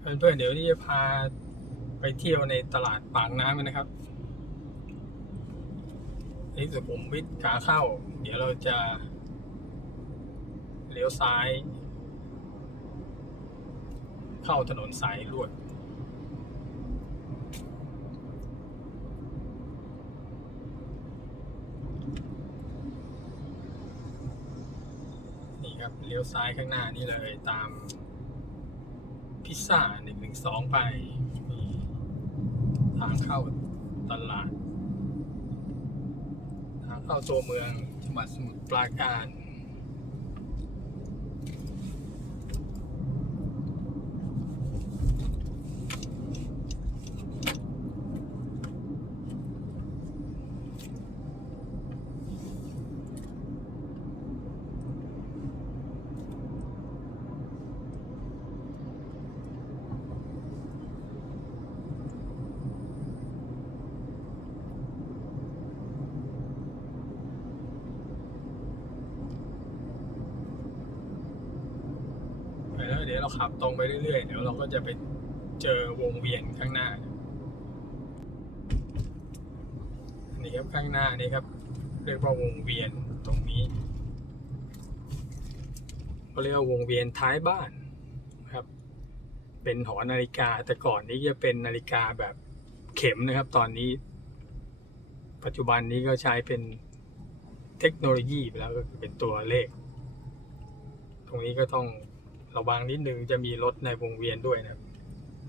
เพื่อนๆเดี๋ยวนี้จะพาไปเที่ยวในตลาดปากน้ำนนะครับนี่สุขุมวิทขาเข้า เดี๋ยวเราจะเลี้ยวซ้าย เข้าถนนสายลวด นี่ครับเลี้ยวซ้ายข้างหน้านี่เลยตาม พิซซ่าหนึ่งหนึ่งสองไปมีทางเข้าตลาด ทางเข้าตัวเมืองจังหวัดสมุทรปราการ ไปแล้วเดี๋ยวเรา ขับตรงไปเรื่อยๆ เดี๋ยวเราก็จะไปเจอวงเวียนข้างหน้า นี่ครับข้างหน้านี่ครับ เรียกว่าวงเวียนตรงนี้เขาเรียกว่าวงเวียนท้ายบ้านครับ เป็นหอนาฬิกาแต่ก่อนนี้จะเป็นนาฬิกาแบบเข็มนะครับ ตอนนี้ ปัจจุบันนี้ก็ใช้เป็นเทคโนโลยีไปแล้วก็คือเป็นตัวเลข ตรงนี้ก็ต้อง ระวังนิดนึงจะมีรถในวงเวียนด้วยนะ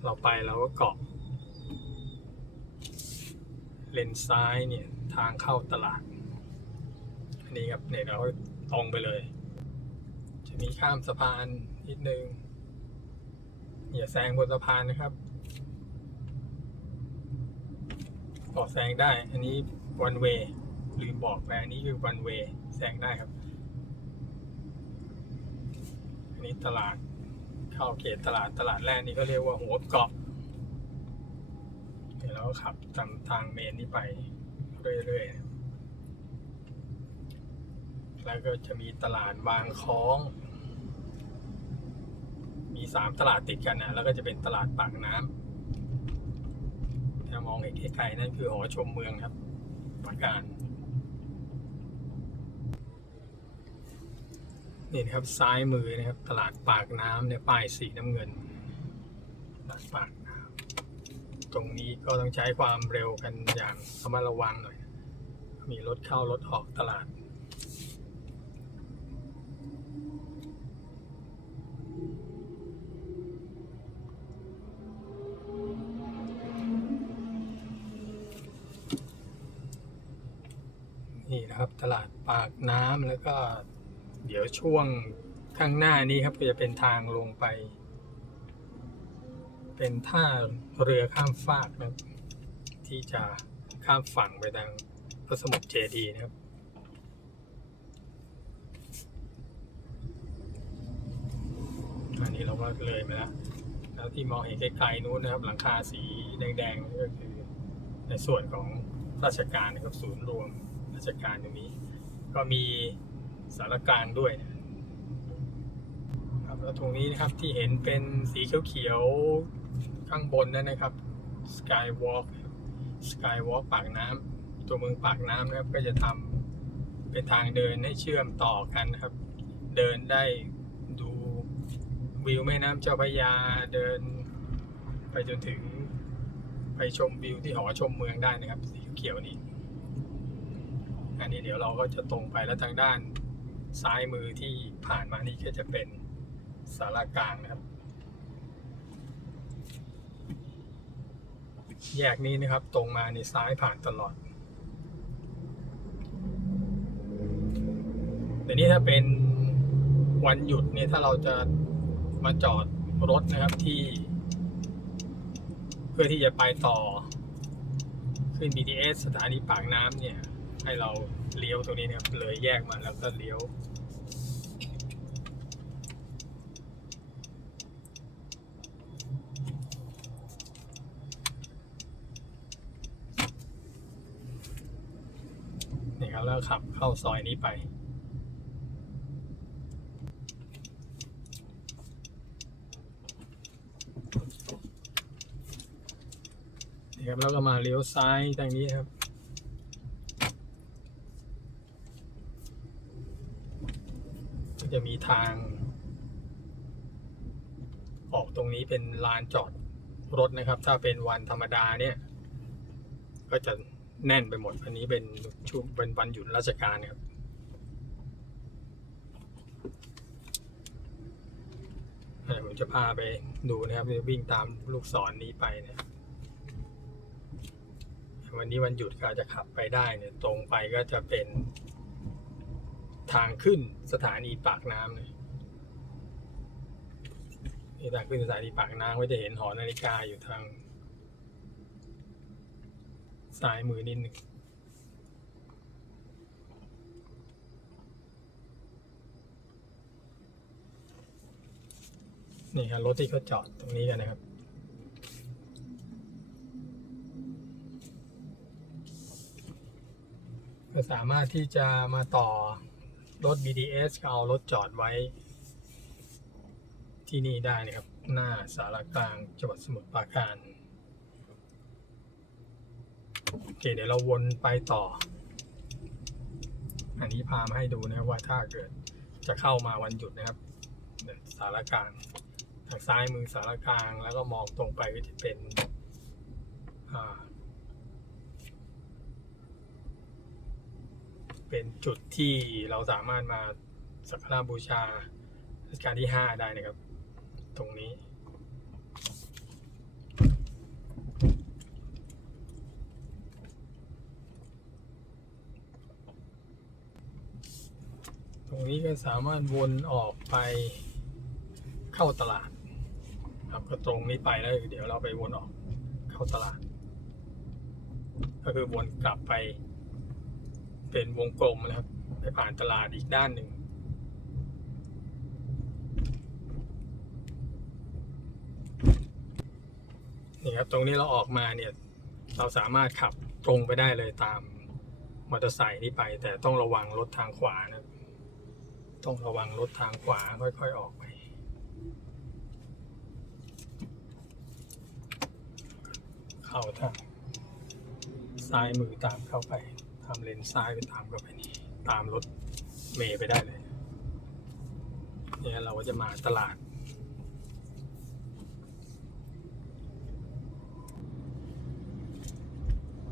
เราไปเราก็เกาะ เลนซ้ายเนี่ยทางเข้าตลาด อันนี้ครับเนี่ยเราตรงไปเลย จะมีข้ามสะพานนิดนึงอย่าแซงบนสะพานนะครับออกแซงได้ อันนี้ one way ลืมบอกไปอันนี้คือ one way แซงได้ครับ อั นนี้ตลาดเข้าเขตตลาดตลาดแรกนี่ก็เรียกว่าหัวเกาะเดี๋ยวเราก็ขับตามทางเมนนี้ไปเรื่อยๆ แล้วก็จะมีตลาดบางคล้อง มีสามตลาดติดกันนะแล้วก็จะเป็นตลาดปากน้ำถ้ามองเห็นไกลๆนั่นคือหอชมเมืองครับปราการ นี่นะครับซ้ายมือนะครับ ตลาดปากน้ำเนี่ยป้ายสีน้ำเงินตลาดปากน้ำตรงนี้ก็ต้องใช้ความเร็วกันอย่างระมัดระวังหน่อย มีรถเข้ารถออกตลาดนี่นะครับตลาดปากน้ำแล้วก็ เดี๋ยวช่วงข้างหน้านี้ครับก็จะเป็นทางลงไป เป็นท่าเรือข้ามฟากนะครับ ที่จะข้ามฝั่งไปทางพระสมุทรเจดีย์นะครับอันนี้เราก็เลยมาแล้วแล้วที่มองเห็นไกลๆนู้นนะครับ หลังคาสีแดงๆนี่ก็คือในส่วนของราชการนะครับศูนย์รวมราชการตรงนี้ ก็มี สารกลางด้วยนะครับแล้วตรงนี้นะครับที่เห็นเป็นสีเขียวๆข้างบนนั่นนะครับ Skywalk Skywalk ปากน้ำตัวเมืองปากน้ำนะครับก็จะทำเป็นทางเดินให้เชื่อมต่อกันนะครับ เดินได้ดูวิวแม่น้ำเจ้าพระยาเดินไปจนถึงไปชมวิวที่หอชมเมืองได้นะครับ สีเขียวนี้อันนี้เดี๋ยวเราก็จะตรงไปแล้วทางด้าน ซ้ายมือที่ผ่านมานี่ก็จะเป็นสารากลางนะครับ แยกนี้นะครับตรงมาในซ้ายผ่านตลอดแต่นี้ถ้าเป็นวันหยุดเนี่ยถ้าเราจะมาจอดรถนะครับที่ เพื่อที่จะไปต่อขึ้น BTS สถานีปากน้ำเนี่ย ให้เรา เลี้ยวตรงนี้นะครับเลยแยกมาแล้วก็เลี้ยวนี่ครับแล้วขับเข้าซอยนี้ไปนี่ครับแล้วก็มาเลี้ยวซ้ายทางนี้ครับ จะมีทาง ออกตรงนี้เป็นลานจอดรถนะครับ ถ้าเป็นวันธรรมดาเนี่ย ก็จะแน่นไปหมด อันนี้เป็นช่วงเป็นวันหยุดราชการครับเดี๋ยผมจะพาไปดูนะครับวิ่งตามลูกศรนี้ไปนะวันนี้วันหยุดก็อาจะขับไปได้เนี่ย ตรงไปก็จะเป็น ทางขึ้นสถานีปากน้ำเลยนี่ทางขึ้นสถานีปากน้ำก็จะเห็นหอนาฬิกาอยู่ทางซ้ายมือนิดหนึ่งนี่ครับรถที่เขาจอดตรงนี้กันนะครับ ก็สามารถที่จะมาต่อ รถ BTS ก็เอารถจอดไว้ ที่นี่ได้นะครับ หน้าสารกลางจังหวัดสมุทรปราการโอเคเดี๋ยวเราวนไปต่อ อันนี้พามาให้ดูนะว่าถ้าเกิดจะเข้ามาวันหยุดนะครับเดี๋ยสารกลางทางซ้ายมือสารกลางแล้วก็มองตรงไปก็จะเป็นอ่า เป็นจุดที่เราสามารถมาสักการะบูชารัชกาลที่ 5 ได้นะครับ ตรงนี้ ตรงนี้ก็สามารถวนออกไปเข้าตลาดครับก็ตรงนี้ไปแล้วเดี๋ยวเราไปวนออกเข้าตลาด ก็คือวนกลับไป เป็นวงกลมนะครับ ไปผ่านตลาดอีกด้านหนึ่ง นี่ครับ ตรงนี้เราออกมาเนี่ย เราสามารถขับตรงไปได้เลยตามมอเตอร์ไซค์นี่ไป แต่ต้องระวังรถทางขวานะต้องระวังรถทางขวาค่อยๆออกไปเข้าทางซ้ายมือตามเข้าไป ทำเลนซ้ายไปตามเข้าไปนี่ตามรถเมย์ไปได้เลย เนี่ยเราก็จะมาตลาด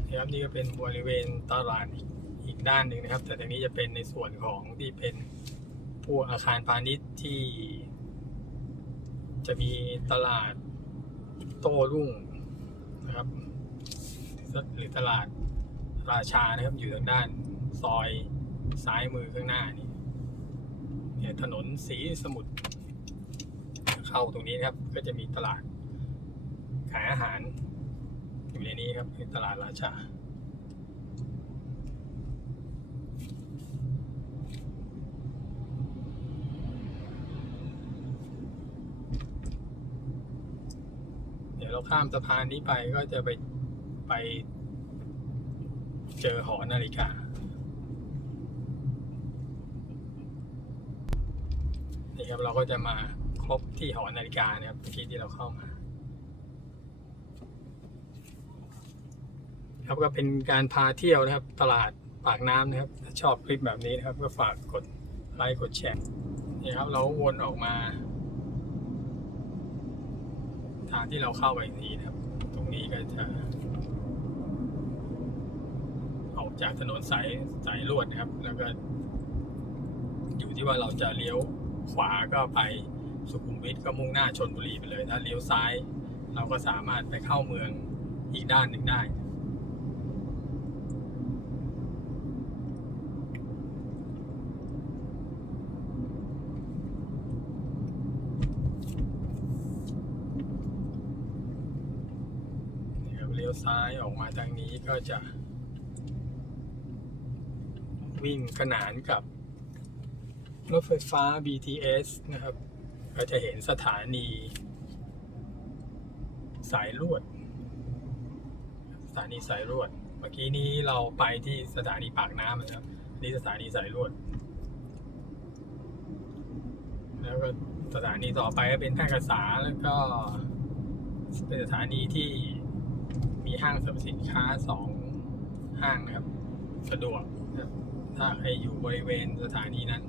นะครับนี่ก็เป็นบริเวณตลาดอีกอีกด้านหนึ่งนะครับ แต่ตรงนี้จะเป็นในส่วนของที่เป็นพวกอาคารพาณิชย์ที่ จะมีตลาดโต้รุ่งนะครับ หรือตลาด ราชานะครับ อยู่ทางด้านซอยซ้ายมือข้างหน้านี่เนี่ยถนนสีสมุทรเข้าตรงนี้นะครับ ก็จะมีตลาด ขายอาหารอยู่ในนี้ครับคือตลาดราชาเดี๋ยวเราข้ามสะพานนี้ไปก็จะไปไป เจอหอนาฬิกา นี่ครับเราก็จะมาครบที่หอนาฬิกานะครับเมื่ที่เราเข้ามา ครับก็เป็นการพาเที่ยวนะครับ ตลาดปากน้ำนะครับ ถ้าชอบคลิปแบบนี้นะครับ ก็ฝากกดไลค์กดแชร์นี่ครับ เราวนออกมา ทางที่เราเข้าไปอีกทีนะครับ ตรงนี้ก็จะ จากถนนสายสายลวดนะครับ แล้วก็ อยู่ที่ว่าเราจะเลี้ยวขวาก็ไปสุขุมวิทก็มุ่งหน้าชนบุรีไปเลยถ้าเลี้ยวซ้าย เราก็สามารถไปเข้าเมืองอีกด้านหนึ่งได้ครับเลี้ยวซ้ายออกมาทางนี้ก็จะ วิ่งขนานกับรถไฟฟ้า BTS นะครับ ก็จะเห็นสถานี สายลวด สถานีสายลวด เมื่อกี้นี้เราไปที่สถานีปากน้ำนะครับอันนี่สถานีสายลวด แล้วก็สถานีต่อไปก็เป็นแพร่กษาแล้วก็เป็นสถานีที่มีห้างสรรพสินค้าสองห้างนะครับ สะดวกนะครับ ถ้าใครอยู่บริเวณสถานีนั้น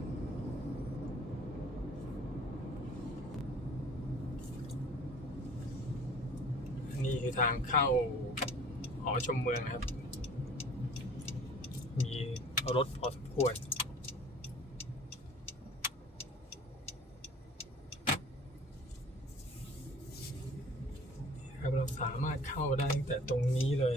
นนี้คือทางเข้าหอชมเมืองนะครับ มีรถพอสมควรครับเราสามารถเข้าได้ตั้งแต่ตรงนี้เลย